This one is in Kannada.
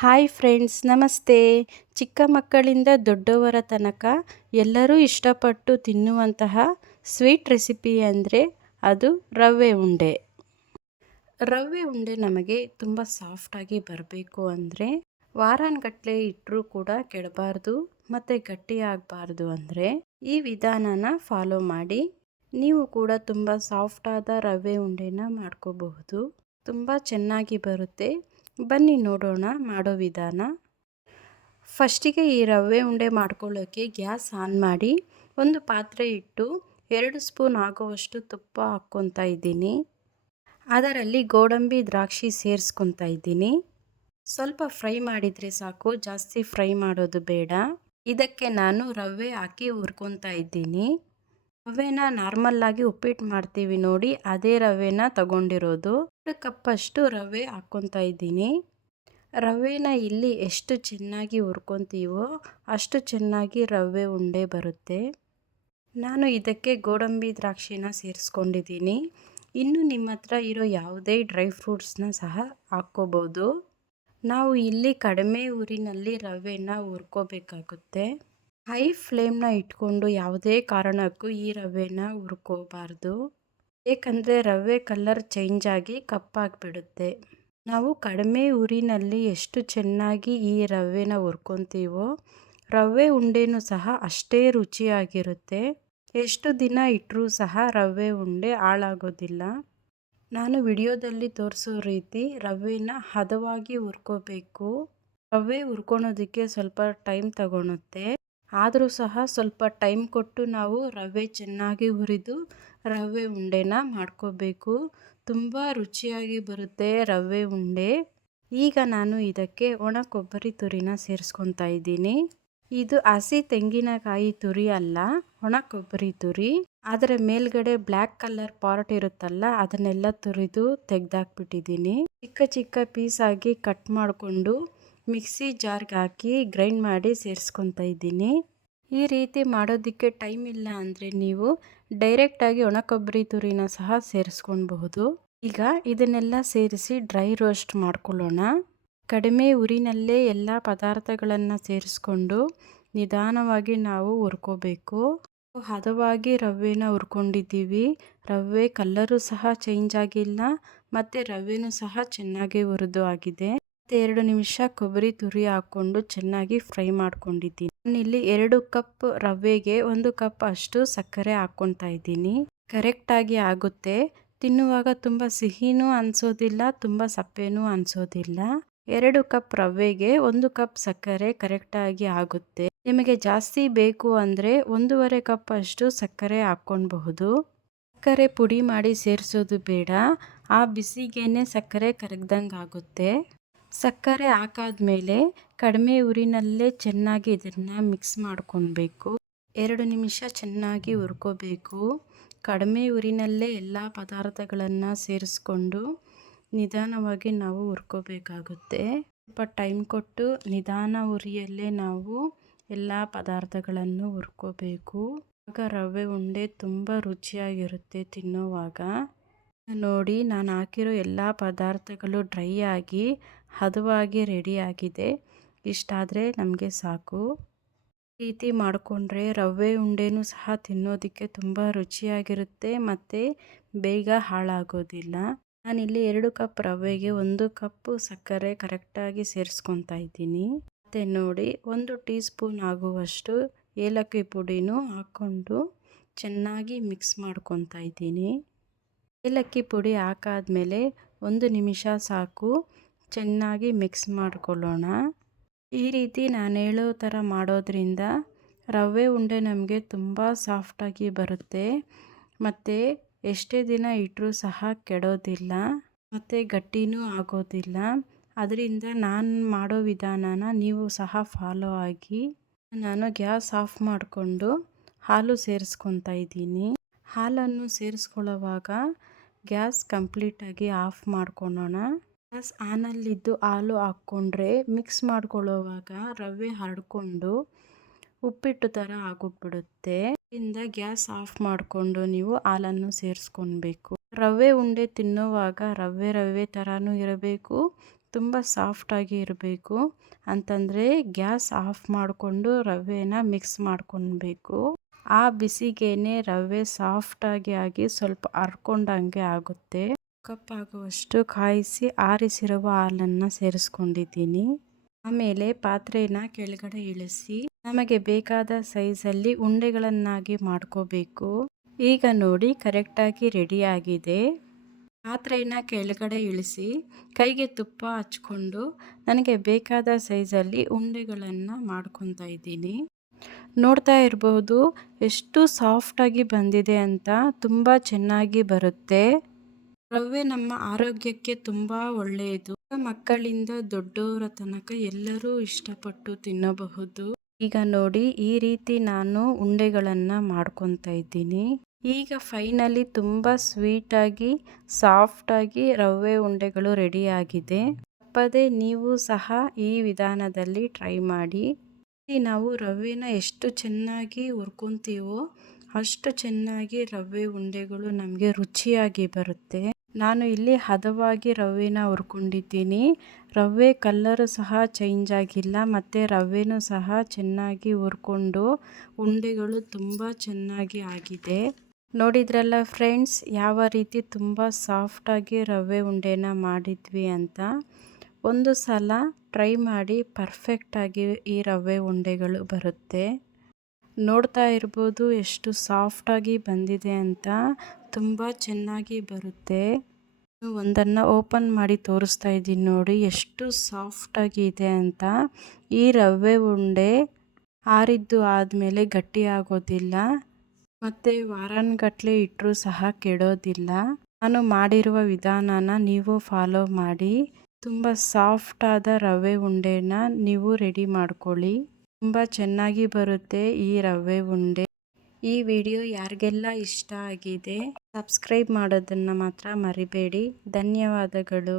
ಹಾಯ್ ಫ್ರೆಂಡ್ಸ್, ನಮಸ್ತೆ. ಚಿಕ್ಕ ಮಕ್ಕಳಿಂದ ದೊಡ್ಡವರ ತನಕ ಎಲ್ಲರೂ ಇಷ್ಟಪಟ್ಟು ತಿನ್ನುವಂತಹ ಸ್ವೀಟ್ ರೆಸಿಪಿ ಅಂದರೆ ಅದು ರವೆ ಉಂಡೆ. ರವೆ ಉಂಡೆ ನಮಗೆ ತುಂಬ ಸಾಫ್ಟಾಗಿ ಬರಬೇಕು ಅಂದರೆ ವಾರಾನ್ಗಟ್ಟಲೆ ಇಟ್ಟರೂ ಕೂಡ ಕೆಡಬಾರ್ದು ಮತ್ತು ಗಟ್ಟಿ ಆಗಬಾರ್ದು ಅಂದರೆ ಈ ವಿಧಾನನ ಫಾಲೋ ಮಾಡಿ ನೀವು ಕೂಡ ತುಂಬ ಸಾಫ್ಟಾದ ರವೆ ಉಂಡೆನ ಮಾಡ್ಕೋಬಹುದು. ತುಂಬ ಚೆನ್ನಾಗಿ ಬರುತ್ತೆ. ಬನ್ನಿ ನೋಡೋಣ ಮಾಡೋ ವಿಧಾನ. ಫಸ್ಟಿಗೆ ಈ ರವೆ ಉಂಡೆ ಮಾಡ್ಕೊಳ್ಳೋಕ್ಕೆ ಗ್ಯಾಸ್ ಆನ್ ಮಾಡಿ ಒಂದು ಪಾತ್ರೆ ಇಟ್ಟು 2 ಸ್ಪೂನ್ ಆಗುವಷ್ಟು ತುಪ್ಪ ಹಾಕ್ಕೊತಾ ಇದ್ದೀನಿ. ಅದರಲ್ಲಿ ಗೋಡಂಬಿ ದ್ರಾಕ್ಷಿ ಸೇರಿಸ್ಕೊತಾ ಇದ್ದೀನಿ. ಸ್ವಲ್ಪ ಫ್ರೈ ಮಾಡಿದರೆ ಸಾಕು, ಜಾಸ್ತಿ ಫ್ರೈ ಮಾಡೋದು ಬೇಡ. ಇದಕ್ಕೆ ನಾನು ರವೆ ಹಾಕಿ ಹುರ್ಕೊತಾ ಇದ್ದೀನಿ. ರವೆನ ನಾರ್ಮಲ್ಲಾಗಿ ಉಪ್ಪಿಟ್ಟು ಮಾಡ್ತೀವಿ ನೋಡಿ, ಅದೇ ರವೆನ ತಗೊಂಡಿರೋದು. 2 ಕಪ್ಪಷ್ಟು ರವೆ ಹಾಕ್ಕೊತಾ ಇದ್ದೀನಿ. ರವೆನ ಇಲ್ಲಿ ಎಷ್ಟು ಚೆನ್ನಾಗಿ ಹುರ್ಕೊತೀವೋ ಅಷ್ಟು ಚೆನ್ನಾಗಿ ರವೆ ಉಂಡೆ ಬರುತ್ತೆ. ನಾನು ಇದಕ್ಕೆ ಗೋಡಂಬಿ ದ್ರಾಕ್ಷಿನ ಸೇರಿಸ್ಕೊಂಡಿದ್ದೀನಿ. ಇನ್ನು ನಿಮ್ಮ ಹತ್ರ ಇರೋ ಯಾವುದೇ ಡ್ರೈ ಫ್ರೂಟ್ಸ್ನ ಸಹ ಹಾಕ್ಕೋಬೋದು. ನಾವು ಇಲ್ಲಿ ಕಡಿಮೆ ಊರಿನಲ್ಲಿ ರವೆನ ಹುರ್ಕೋಬೇಕಾಗುತ್ತೆ. ಹೈ ಫ್ಲೇಮ್ನ ಇಟ್ಕೊಂಡು ಯಾವುದೇ ಕಾರಣಕ್ಕೂ ಈ ರವೆನ ಹುರ್ಕೋಬಾರ್ದು, ಏಕೆಂದರೆ ರವೆ ಕಲರ್ ಚೇಂಜ್ ಆಗಿ ಕಪ್ಪಾಗಿಬಿಡುತ್ತೆ. ನಾವು ಕಡಿಮೆ ಉರಿನಲ್ಲಿ ಎಷ್ಟು ಚೆನ್ನಾಗಿ ಈ ರವೆನ ಹುರ್ಕೊತೀವೋ ರವೆ ಉಂಡೆನೂ ಸಹ ಅಷ್ಟೇ ರುಚಿಯಾಗಿರುತ್ತೆ. ಎಷ್ಟು ದಿನ ಇಟ್ಟರೂ ಸಹ ರವೆ ಉಂಡೆ ಹಾಳಾಗೋದಿಲ್ಲ. ನಾನು ವಿಡಿಯೋದಲ್ಲಿ ತೋರಿಸೋ ರೀತಿ ರವೆನ ಹದವಾಗಿ ಹುರ್ಕೋಬೇಕು. ರವೆ ಹುರ್ಕೊಳೋದಕ್ಕೆ ಸ್ವಲ್ಪ ಟೈಮ್ ತಗೊಳುತ್ತೆ. ಆದರೂ ಸಹ ಸ್ವಲ್ಪ ಟೈಮ್ ಕೊಟ್ಟು ನಾವು ರವೆ ಚೆನ್ನಾಗಿ ಹುರಿದು ರವೆ ಉಂಡೆನ ಮಾಡ್ಕೋಬೇಕು. ತುಂಬ ರುಚಿಯಾಗಿ ಬರುತ್ತೆ ರವೆ ಉಂಡೆ. ಈಗ ನಾನು ಇದಕ್ಕೆ ಒಣ ಕೊಬ್ಬರಿ ತುರಿನ ಸೇರಿಸ್ಕೊತಾ ಇದ್ದೀನಿ. ಇದು ಹಸಿ ತೆಂಗಿನಕಾಯಿ ತುರಿ ಅಲ್ಲ, ಒಣ ಕೊಬ್ಬರಿ ತುರಿ. ಅದರ ಮೇಲ್ಗಡೆ ಬ್ಲ್ಯಾಕ್ ಕಲರ್ ಪಾರ್ಟ್ ಇರುತ್ತಲ್ಲ, ಅದನ್ನೆಲ್ಲ ತುರಿದು ತೆಗೆದಾಕ್ಬಿಟ್ಟಿದ್ದೀನಿ. ಚಿಕ್ಕ ಚಿಕ್ಕ ಪೀಸ್ ಆಗಿ ಕಟ್ ಮಾಡಿಕೊಂಡು ಮಿಕ್ಸಿ ಜಾರ್ಗೆ ಹಾಕಿ ಗ್ರೈಂಡ್ ಮಾಡಿ ಸೇರಿಸ್ಕೊತಾ ಇದ್ದೀನಿ. ಈ ರೀತಿ ಮಾಡೋದಕ್ಕೆ ಟೈಮ್ ಇಲ್ಲ ಅಂದರೆ ನೀವು ಡೈರೆಕ್ಟಾಗಿ ಒಣ ಕೊಬ್ಬರಿ ತುರಿನ ಸಹ ಸೇರಿಸ್ಕೊಳ್ಬಹುದು. ಈಗ ಇದನ್ನೆಲ್ಲ ಸೇರಿಸಿ ಡ್ರೈ ರೋಸ್ಟ್ ಮಾಡ್ಕೊಳ್ಳೋಣ. ಕಡಿಮೆ ಉರಿನಲ್ಲೇ ಎಲ್ಲ ಪದಾರ್ಥಗಳನ್ನು ಸೇರಿಸ್ಕೊಂಡು ನಿಧಾನವಾಗಿ ನಾವು ಹುರ್ಕೋಬೇಕು. ಹದವಾಗಿ ರವೆನ ಹುರ್ಕೊಂಡಿದ್ದೀವಿ. ರವೆ ಕಲ್ಲರು ಸಹ ಚೇಂಜ್ ಆಗಿಲ್ಲ ಮತ್ತು ರವೆನೂ ಸಹ ಚೆನ್ನಾಗಿ ಹುರಿದು ಆಗಿದೆ. 2 ನಿಮಿಷ ಕೊಬ್ಬರಿ ತುರಿ ಹಾಕ್ಕೊಂಡು ಚೆನ್ನಾಗಿ ಫ್ರೈ ಮಾಡ್ಕೊಂಡಿದ್ದೀನಿ. ನಾನಿಲ್ಲಿ 2 ಕಪ್ ರವೆಗೆ 1 ಕಪ್ ಅಷ್ಟು ಸಕ್ಕರೆ ಹಾಕ್ಕೊತಾ ಇದ್ದೀನಿ. ಕರೆಕ್ಟಾಗಿ ಆಗುತ್ತೆ. ತಿನ್ನುವಾಗ ತುಂಬ ಸಿಹಿನೂ ಅನಿಸೋದಿಲ್ಲ, ತುಂಬ ಸಪ್ಪೆನೂ ಅನಿಸೋದಿಲ್ಲ. 2 ಕಪ್ ರವೆಗೆ 1 ಕಪ್ ಸಕ್ಕರೆ ಕರೆಕ್ಟಾಗಿ ಆಗುತ್ತೆ. ನಿಮಗೆ ಜಾಸ್ತಿ ಬೇಕು ಅಂದರೆ 1.5 ಕಪ್ ಅಷ್ಟು ಸಕ್ಕರೆ ಹಾಕ್ಕೊಳ್ಬಹುದು. ಸಕ್ಕರೆ ಪುಡಿ ಮಾಡಿ ಸೇರಿಸೋದು ಬೇಡ, ಆ ಬಿಸಿಗೇನೆ ಸಕ್ಕರೆ ಕರಗ್ದಂಗೆ ಆಗುತ್ತೆ. ಸಕ್ಕರೆ ಹಾಕಾದ್ಮೇಲೆ ಕಡಿಮೆ ಉರಿನಲ್ಲೇ ಚೆನ್ನಾಗಿ ಇದನ್ನು ಮಿಕ್ಸ್ ಮಾಡ್ಕೊಳ್ಬೇಕು. 2 ನಿಮಿಷ ಚೆನ್ನಾಗಿ ಹುರ್ಕೋಬೇಕು. ಕಡಿಮೆ ಉರಿನಲ್ಲೇ ಎಲ್ಲ ಪದಾರ್ಥಗಳನ್ನು ಸೇರಿಸ್ಕೊಂಡು ನಿಧಾನವಾಗಿ ನಾವು ಹುರ್ಕೋಬೇಕಾಗುತ್ತೆ. ಸ್ವಲ್ಪ ಟೈಮ್ ಕೊಟ್ಟು ನಿಧಾನ ಉರಿಯಲ್ಲೇ ನಾವು ಎಲ್ಲ ಪದಾರ್ಥಗಳನ್ನು ಹುರ್ಕೋಬೇಕು. ಆಗ ರವೆ ಉಂಡೆ ತುಂಬ ರುಚಿಯಾಗಿರುತ್ತೆ ತಿನ್ನೋವಾಗ. ನೋಡಿ, ನಾನು ಹಾಕಿರೋ ಎಲ್ಲ ಪದಾರ್ಥಗಳು ಡ್ರೈ ಆಗಿ ಹದವಾಗಿ ರೆಡಿಯಾಗಿದೆ. ಇಷ್ಟಾದರೆ ನಮಗೆ ಸಾಕು. ಈ ರೀತಿ ಮಾಡಿಕೊಂಡ್ರೆ ರವೆ ಉಂಡೆನೂ ಸಹ ತಿನ್ನೋದಕ್ಕೆ ತುಂಬ ರುಚಿಯಾಗಿರುತ್ತೆ ಮತ್ತು ಬೇಗ ಹಾಳಾಗೋದಿಲ್ಲ. ನಾನಿಲ್ಲಿ 2 ಕಪ್ ರವೆಗೆ 1 ಕಪ್ ಸಕ್ಕರೆ ಕರೆಕ್ಟಾಗಿ ಸೇರಿಸ್ಕೊತಾ ಇದ್ದೀನಿ. ಮತ್ತು ನೋಡಿ, 1 ಟೀ ಸ್ಪೂನ್ ಆಗುವಷ್ಟು ಏಲಕ್ಕಿ ಪುಡಿನೂ ಹಾಕ್ಕೊಂಡು ಚೆನ್ನಾಗಿ ಮಿಕ್ಸ್ ಮಾಡ್ಕೊತಾ ಇದ್ದೀನಿ. ಏಲಕ್ಕಿ ಪುಡಿ ಹಾಕಾದ್ಮೇಲೆ 1 ನಿಮಿಷ ಸಾಕು, ಚೆನ್ನಾಗಿ ಮಿಕ್ಸ್ ಮಾಡ್ಕೊಳ್ಳೋಣ. ಈ ರೀತಿ ನಾನು ಹೇಳೋ ಥರ ಮಾಡೋದ್ರಿಂದ ರವೆ ಉಂಡೆ ನಮಗೆ ತುಂಬ ಸಾಫ್ಟಾಗಿ ಬರುತ್ತೆ ಮತ್ತು ಎಷ್ಟೇ ದಿನ ಇಟ್ಟರೂ ಸಹ ಕೆಡೋದಿಲ್ಲ ಮತ್ತು ಗಟ್ಟಿನೂ ಆಗೋದಿಲ್ಲ. ಅದರಿಂದ ನಾನು ಮಾಡೋ ವಿಧಾನನ ನೀವು ಸಹ ಫಾಲೋ ಆಗಿ. ನಾನು ಗ್ಯಾಸ್ ಆಫ್ ಮಾಡಿಕೊಂಡು ಹಾಲು ಸೇರಿಸ್ಕೊತಾ ಇದ್ದೀನಿ. ಹಾಲನ್ನು ಸೇರಿಸ್ಕೊಳ್ಳೋವಾಗ ಗ್ಯಾಸ್ ಕಂಪ್ಲೀಟಾಗಿ ಆಫ್ ಮಾಡ್ಕೊಳ್ಳೋಣ. ಗ್ಯಾಸ್ ಆನಲ್ಲಿದ್ದು ಹಾಲು ಹಾಕ್ಕೊಂಡ್ರೆ ಮಿಕ್ಸ್ ಮಾಡ್ಕೊಳ್ಳೋವಾಗ ರವೆ ಹರಡ್ಕೊಂಡು ಉಪ್ಪಿಟ್ಟು ಥರ ಆಗೋಗ್ಬಿಡುತ್ತೆ. ಇದರಿಂದ ಗ್ಯಾಸ್ ಆಫ್ ಮಾಡಿಕೊಂಡು ನೀವು ಹಾಲನ್ನು ಸೇರಿಸ್ಕೊಳ್ಬೇಕು. ರವೆ ಉಂಡೆ ತಿನ್ನೋವಾಗ ರವೆ ಥರನೂ ಇರಬೇಕು, ತುಂಬ ಸಾಫ್ಟಾಗಿ ಇರಬೇಕು. ಅಂತಂದರೆ ಗ್ಯಾಸ್ ಆಫ್ ಮಾಡಿಕೊಂಡು ರವೆನ ಮಿಕ್ಸ್ ಮಾಡ್ಕೊಳ್ಬೇಕು. ಆ ಬಿಸಿಗೇನೆ ರವೆ ಸಾಫ್ಟಾಗಿ ಆಗಿ ಸ್ವಲ್ಪ ಹರ್ಕೊಂಡಂಗೆ ಆಗುತ್ತೆ. ಕಪ್ ಆಗುವಷ್ಟು ಕಾಯಿಸಿ ಆರಿಸಿರುವ ಹಾಲನ್ನು ಸೇರಿಸ್ಕೊಂಡಿದ್ದೀನಿ. ಆಮೇಲೆ ಪಾತ್ರೆನ ಕೆಳಗಡೆ ಇಳಿಸಿ ನಮಗೆ ಬೇಕಾದ ಸೈಜಲ್ಲಿ ಉಂಡೆಗಳನ್ನಾಗಿ ಮಾಡ್ಕೋಬೇಕು. ಈಗ ನೋಡಿ ಕರೆಕ್ಟಾಗಿ ರೆಡಿಯಾಗಿದೆ. ಪಾತ್ರೆನ ಕೆಳಗಡೆ ಇಳಿಸಿ ಕೈಗೆ ತುಪ್ಪ ಹಚ್ಕೊಂಡು ನನಗೆ ಬೇಕಾದ ಸೈಜಲ್ಲಿ ಉಂಡೆಗಳನ್ನು ಮಾಡ್ಕೊತಾ ಇದ್ದೀನಿ. ನೋಡ್ತಾ ಇರಬಹುದು ಎಷ್ಟು ಸಾಫ್ಟಾಗಿ ಬಂದಿದೆ ಅಂತ. ತುಂಬ ಚೆನ್ನಾಗಿ ಬರುತ್ತೆ. ರವೆ ನಮ್ಮ ಆರೋಗ್ಯಕ್ಕೆ ತುಂಬ ಒಳ್ಳೆಯದು. ಮಕ್ಕಳಿಂದ ದೊಡ್ಡವರ ತನಕ ಎಲ್ಲರೂ ಇಷ್ಟಪಟ್ಟು ತಿನ್ನಬಹುದು. ಈಗ ನೋಡಿ ಈ ರೀತಿ ನಾನು ಉಂಡೆಗಳನ್ನು ಮಾಡ್ಕೊತಾ ಇದ್ದೀನಿ. ಈಗ ಫೈನಲಿ ತುಂಬ ಸ್ವೀಟಾಗಿ ಸಾಫ್ಟಾಗಿ ರವೆ ಉಂಡೆಗಳು ರೆಡಿಯಾಗಿದೆ. ತಪ್ಪದೆ ನೀವು ಸಹ ಈ ವಿಧಾನದಲ್ಲಿ ಟ್ರೈ ಮಾಡಿ. ನಾವು ರವೆನ ಎಷ್ಟು ಚೆನ್ನಾಗಿ ಹುರ್ಕೊತೀವೋ ಅಷ್ಟು ಚೆನ್ನಾಗಿ ರವೆ ಉಂಡೆಗಳು ನಮಗೆ ರುಚಿಯಾಗಿ ಬರುತ್ತೆ. ನಾನು ಇಲ್ಲಿ ಹದವಾಗಿ ರವೆನ ಹುರ್ಕೊಂಡಿದ್ದೀನಿ. ರವೆ ಕಲ್ಲರು ಸಹ ಚೇಂಜ್ ಆಗಿಲ್ಲ ಮತ್ತು ರವೆನೂ ಸಹ ಚೆನ್ನಾಗಿ ಹುರ್ಕೊಂಡು ಉಂಡೆಗಳು ತುಂಬ ಚೆನ್ನಾಗಿ ಆಗಿದೆ. ನೋಡಿದ್ರಲ್ಲ ಫ್ರೆಂಡ್ಸ್, ಯಾವ ರೀತಿ ತುಂಬ ಸಾಫ್ಟಾಗಿ ರವೆ ಉಂಡೆನ ಮಾಡಿದ್ವಿ ಅಂತ. ಒಂದು ಸಲ ಟ್ರೈ ಮಾಡಿ, ಪರ್ಫೆಕ್ಟಾಗಿ ಈ ರವೆ ಉಂಡೆಗಳು ಬರುತ್ತೆ. ನೋಡ್ತಾ ಇರ್ಬೋದು ಎಷ್ಟು ಸಾಫ್ಟಾಗಿ ಬಂದಿದೆ ಅಂತ. ತುಂಬ ಚೆನ್ನಾಗಿ ಬರುತ್ತೆ. ಒಂದನ್ನು ಓಪನ್ ಮಾಡಿ ತೋರಿಸ್ತಾ ಇದ್ದೀನಿ ನೋಡಿ ಎಷ್ಟು ಸಾಫ್ಟಾಗಿ ಇದೆ ಅಂತ. ಈ ರವೆ ಉಂಡೆ ಆರಿದ್ದು ಆದಮೇಲೆ ಗಟ್ಟಿ ಆಗೋದಿಲ್ಲ ಮತ್ತು ವಾರಾನ್ಗಟ್ಲೆ ಇಟ್ಟರೂ ಸಹ ಕೆಡೋದಿಲ್ಲ. ನಾನು ಮಾಡಿರುವ ವಿಧಾನನ ನೀವು ಫಾಲೋ ಮಾಡಿ ತುಂಬ ಸಾಫ್ಟಾದ ರವೆ ಉಂಡೆನ ನೀವು ರೆಡಿ ಮಾಡ್ಕೊಳ್ಳಿ. ತುಂಬ ಚೆನ್ನಾಗಿ ಬರುತ್ತೆ ಈ ರವೆ ಉಂಡೆ. ಈ ವಿಡಿಯೋ ಯಾರಿಗೆಲ್ಲ ಇಷ್ಟ ಆಗಿದೆ ಸಬ್ಸ್ಕ್ರೈಬ್ ಮಾಡೋದನ್ನು ಮಾತ್ರ ಮರಿಬೇಡಿ. ಧನ್ಯವಾದಗಳು.